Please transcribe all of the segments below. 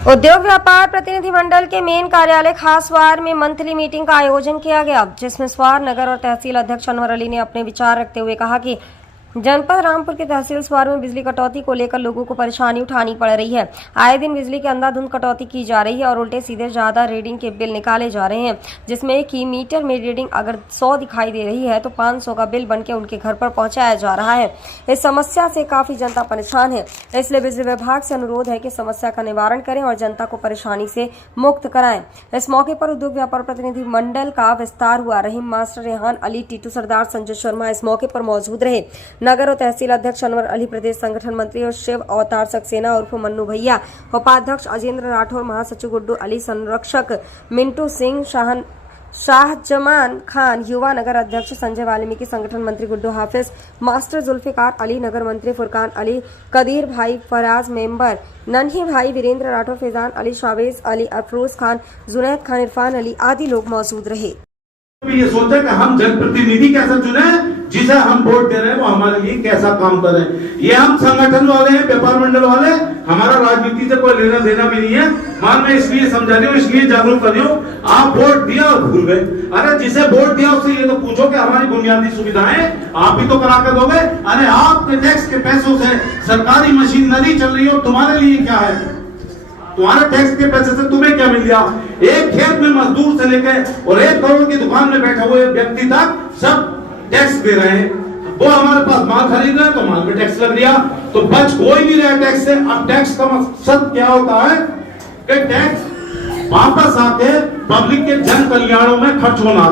उद्योग व्यापार प्रतिनिधि मंडल के मेन कार्यालय खासवार में मंथली मीटिंग का आयोजन किया गया, जिसमें स्वार नगर और तहसील अध्यक्ष अनवर अली ने अपने विचार रखते हुए कहा कि जनपद रामपुर के तहसील स्वार में बिजली कटौती को लेकर लोगों को परेशानी उठानी पड़ रही है। आए दिन बिजली के अंधाधुंध कटौती की जा रही है और उल्टे सीधे ज्यादा रीडिंग के बिल निकाले जा रहे हैं, जिसमें कि मीटर में रीडिंग अगर 100 दिखाई दे रही है तो 500 का बिल बनकर उनके घर पर पहुंचाया जा रहा है। इस समस्या से काफी जनता परेशान है, इसलिए बिजली विभाग से अनुरोध है कि समस्या का निवारण करें और जनता को परेशानी से मुक्त कराएं। इस मौके पर उद्योग व्यापार प्रतिनिधि मंडल का विस्तार हुआ। रहीम मास्टर, रेहान अली, टीटू सरदार, संजय शर्मा इस मौके पर मौजूद रहे। नगर और तहसील अध्यक्ष अनवर अली, प्रदेश संगठन मंत्री और शिव अवतार सक्सेना उर्फ मन्नू भैया, उपाध्यक्ष अजेंद्र राठौर, महासचिव गुड्डू अली, संरक्षक मिंटू सिंह, शाहजमान खान, युवा नगर अध्यक्ष संजय वाल्मीकि, संगठन मंत्री गुड्डू हाफिज, मास्टर जुल्फिकार अली, नगर मंत्री फुरकान अली, कदीर भाई फराज, मेंबर नन्ही भाई, वीरेंद्र राठौर, फैजान अली, शावेज अली, अफरोज खान, जुनैद खान, इरफान अली आदि लोग मौजूद रहे। ये सोचे कि हम जनप्रतिनिधि कैसे चुने, जिसे हम वोट दे रहे हैं वो हमारे लिए कैसा काम करे। ये हम संगठन वाले हैं, व्यापार मंडल वाले, हमारा राजनीति से कोई लेना देना भी नहीं है। मान मैं इसलिए समझा रही हूँ, इसलिए जागरूक कर रही हूँ। आप वोट दिया और भूल गए। अरे जिसे वोट दिया उससे ये तो पूछो कि हमारी बुनियादी सुविधाएं आप ही तो करा के दोगे। अरे आपके टैक्स के पैसों से सरकारी मशीनरी चल रही हो, तुम्हारे लिए क्या है? तुम्हारे टैक्स के पैसे से तुम्हें क्या मिल गया? एक खेत में मजदूर से लेकर और 1 करोड़ की दुकान में बैठा हुए व्यक्ति तक सब टैक्स दे रहे हैं। वो हमारे पास माल खरीद रहे हैं तो माल पे टैक्स लग दिया, तो बच कोई नहीं रहा टैक्स से। अब टैक्स का मकसद क्या होता है कि टैक्स वापस आके पब्लिक के जन कल्याणों में खर्च होना।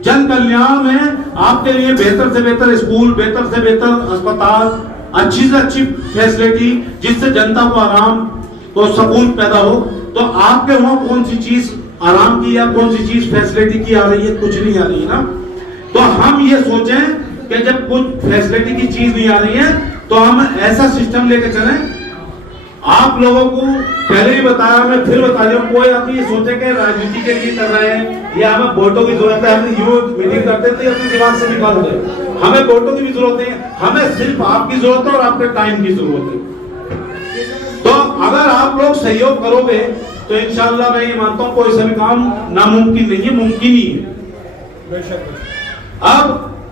जन कल्याण में आपके लिए बेहतर से बेहतर स्कूल, बेहतर से बेहतर अस्पताल, अच्छी से अच्छी फैसिलिटी, जिससे जनता को आराम तो सुकून पैदा हो। तो आपके वहां कौन सी चीज आराम की या कौन सी चीज फैसिलिटी की आ रही है? कुछ नहीं आ रही है ना। तो हम ये सोचें कि जब कुछ फैसिलिटी की चीज नहीं आ रही है तो हम ऐसा सिस्टम लेके चलें। आप लोगों को पहले ही बताया, मैं फिर बता रहा हूं, कोई आदमी ये सोचे कि राजनीति के लिए कर रहे हैं या हमें वोटों की जरूरत है, हम यूं मीटिंग करते थे, अपने दिमाग से निकाल दे। हमें वोटों की भी जरूरत नहीं है, हमें सिर्फ आपकी जरूरत है और आपके टाइम की जरूरत है। तो अगर आप लोग सहयोग करोगे तो इंशाअल्लाह मैं ये मानता हूं कोई सभी काम नामुमकिन नहीं है, मुमकिन ही है। अब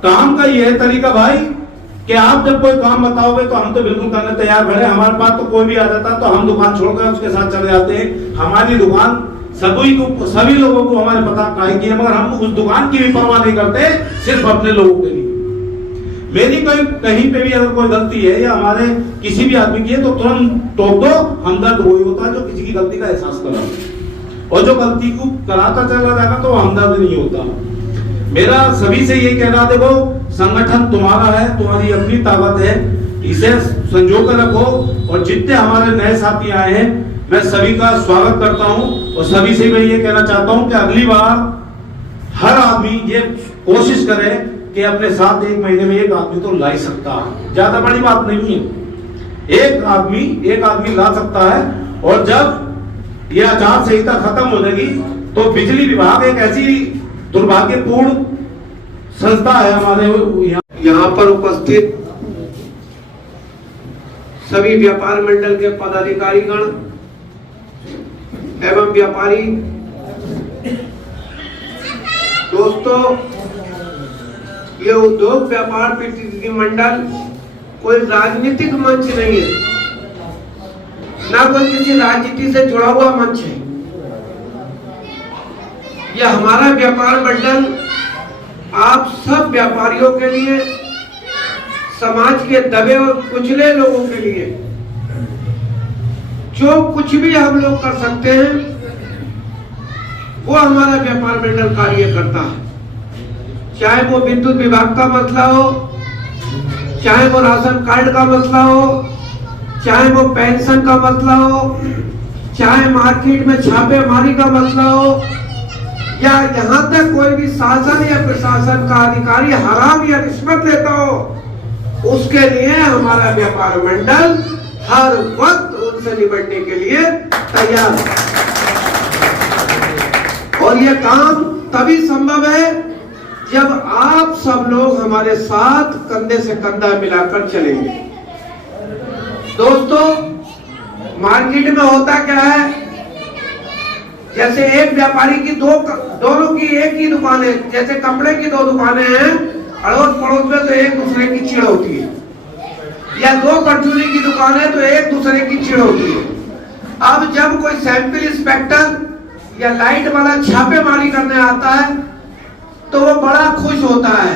काम का ये है तरीका भाई कि आप जब कोई काम बताओगे तो हम तो बिल्कुल करने तैयार खड़े। हमारे पास तो कोई भी आ जाता तो हम दुकान छोड़कर उसके साथ चले जाते हैं। हमारी दुकान सभी लोगों को हमारे पता काहे की है, मगर हम उस दुकान की भी परवाह नहीं करते, सिर्फ अपने लोगों के लिए। मेरी कहीं पे भी अगर कोई गलती है या हमारे किसी भी आदमी की है तो तुरंत टोक दो। हमदर्द वही होता है जो किसी की गलती का एहसास करा, और जो गलती को कराता चला जाएगा तो हमदर्द नहीं होता। मेरा सभी से ये कहना, देखो संगठन तुम्हारा है, तुम्हारी अपनी ताकत है, इसे संजो कर रखो। और जितने हमारे नए साथी आए हैं मैं सभी का स्वागत करता हूं और सभी से मैं ये कहना चाहता हूं कि अगली बार हर आदमी ये कोशिश करे कि अपने साथ 1 महीने में 1 आदमी तो ला ही सकता है। ज्यादा बड़ी बात नहीं है, एक आदमी ला सकता है। और जब ये आचार संहिता खत्म हो जाएगी तो बिजली विभाग एक ऐसी दुर्भाग्यपूर्ण संस्था है हमारे यहाँ पर उपस्थित सभी व्यापार मंडल के पदाधिकारीगण एवं व्यापारी दोस्तों, ये उद्योग व्यापार प्रतिनिधि मंडल कोई राजनीतिक मंच नहीं है, ना कोई किसी राजनीति से जुड़ा हुआ मंच है। यह हमारा व्यापार मंडल आप सब व्यापारियों के लिए, समाज के दबे और कुचले लोगों के लिए जो कुछ भी हम लोग कर सकते हैं वो हमारा व्यापार मंडल कार्य करता है। चाहे वो विद्युत विभाग का मसला हो, चाहे वो राशन कार्ड का मसला हो, चाहे वो पेंशन का मसला हो, चाहे मार्केट में छापेमारी का मसला हो, या यहाँ तक कोई भी शासन या प्रशासन का अधिकारी हराम या रिश्वत लेता हो, उसके लिए हमारा व्यापार मंडल हर वक्त उनसे निपटने के लिए तैयार है। और ये काम तभी संभव है जब आप सब लोग हमारे साथ कंधे से कंधा मिलाकर चलेंगे। दोस्तों, मार्केट में होता क्या है, जैसे एक व्यापारी की दोनों की एक ही दुकान है, जैसे कपड़े की 2 दुकानें हैं, अड़ोस पड़ोस में तो एक दूसरे की चिड़ होती है, या 2 परचूनी की दुकान है तो एक दूसरे की चिड़ होती है। अब जब कोई सैंपल इंस्पेक्टर या लाइट वाला छापेमारी करने आता है तो वो बड़ा खुश होता है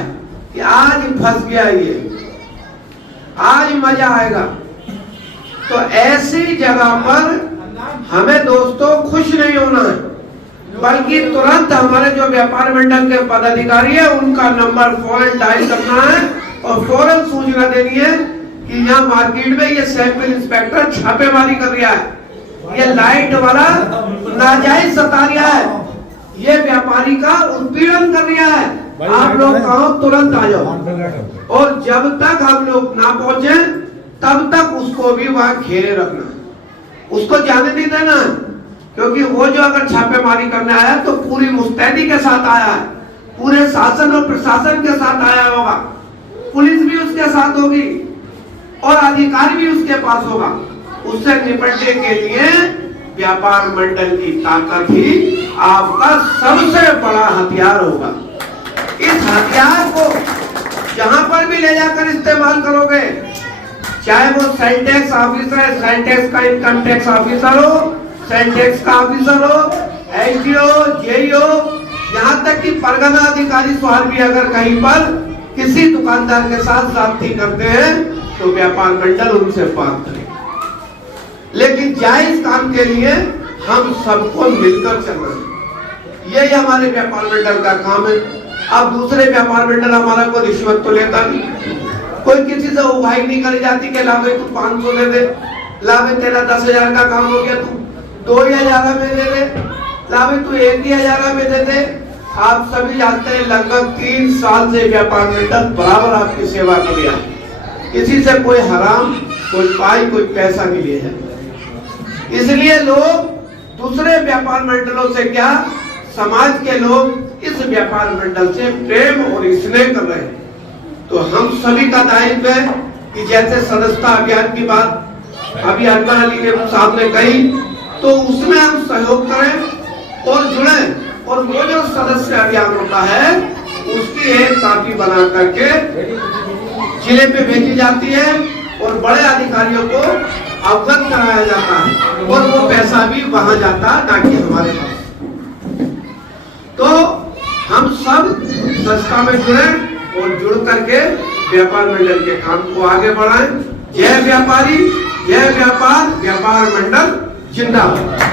कि आज फंस गया ये, आज मजा आएगा। तो ऐसी जगह पर हमें दोस्तों खुश नहीं होना है, बल्कि तुरंत हमारे जो व्यापार मंडल के पदाधिकारी है उनका नंबर फौरन डायल करना है और फौरन सूचना देनी है कि यहाँ मार्केट में ये सैंपल इंस्पेक्टर छापेमारी कर रहा है, ये लाइट वाला नाजायज सता रहा है, ये व्यापारी का उत्पीड़न कर रहा है, आप लोग कहो तुरंत आ जाओ। और जब तक हम लोग ना पहुंचे तब तक उसको भी वहां घेरे रखना, उसको जाने नहीं देना, क्योंकि वो जो अगर छापेमारी करने आया तो पूरी मुस्तैदी के साथ आया है, पूरे शासन और प्रशासन के साथ आया होगा, पुलिस भी उसके साथ होगी और अधिकारी भी उसके पास होगा। उससे निपटने के लिए व्यापार मंडल की ताकत ही आपका सबसे बड़ा हथियार होगा। इस हथियार को जहां पर भी ले जाकर इस्तेमाल करोगे, चाहे वो सेल टैक्स ऑफिसर है, सेल टैक्स का इनकम टैक्स ऑफिसर हो, सेल टैक्स का ऑफिसर हो, एसडीओ, जेईओ, यहाँ तक कि परगना अधिकारी स्वार भी अगर कहीं पर किसी दुकानदार के साथ जाति करते हैं तो व्यापार मंडल उनसे बात करें। लेकिन जायज काम के लिए हम सबको मिलकर चलना है, यही हमारे व्यापार मंडल का काम है। अब दूसरे व्यापार मंडल हमारा कोई रिश्वत तो लेता नहीं, कोई किसी से उभाई नहीं करी जाती कि लावे तू 500 दे दे, लावे तेरा 10,000 का काम हो गया तू 2,000 में दे दे, लावे तू 1,000 में दे दे। आप सभी जानते हैं लगभग 3 साल से व्यापार मंडल बराबर आपकी सेवा कर रहा है, किसी से कोई हराम, कोई पाई, कोई पैसा नहीं लिया है। इसलिए लोग दूसरे व्यापार मंडलों से क्या, समाज के लोग इस व्यापार मंडल से प्रेम और स्नेह कर रहे हैं। तो हम सभी का दायित्व है कि जैसे सदस्यता अभियान की बात अभी अनवर अली ने साहब ने कही, तो उसमें हम सहयोग करें और जुड़े, और वो जो सदस्य अभियान होता है उसकी एक कॉपी बना करके जिले पे भेजी जाती है और बड़े अधिकारियों को अवगत कराया जाता है और वो पैसा भी वहां जाता है, ना कि हमारे पास। तो हम सब संस्था में जुड़े और जुड़ करके व्यापार मंडल के काम को आगे बढ़ाएं। जय व्यापारी, जय व्यापार, व्यापार मंडल जिंदाबाद।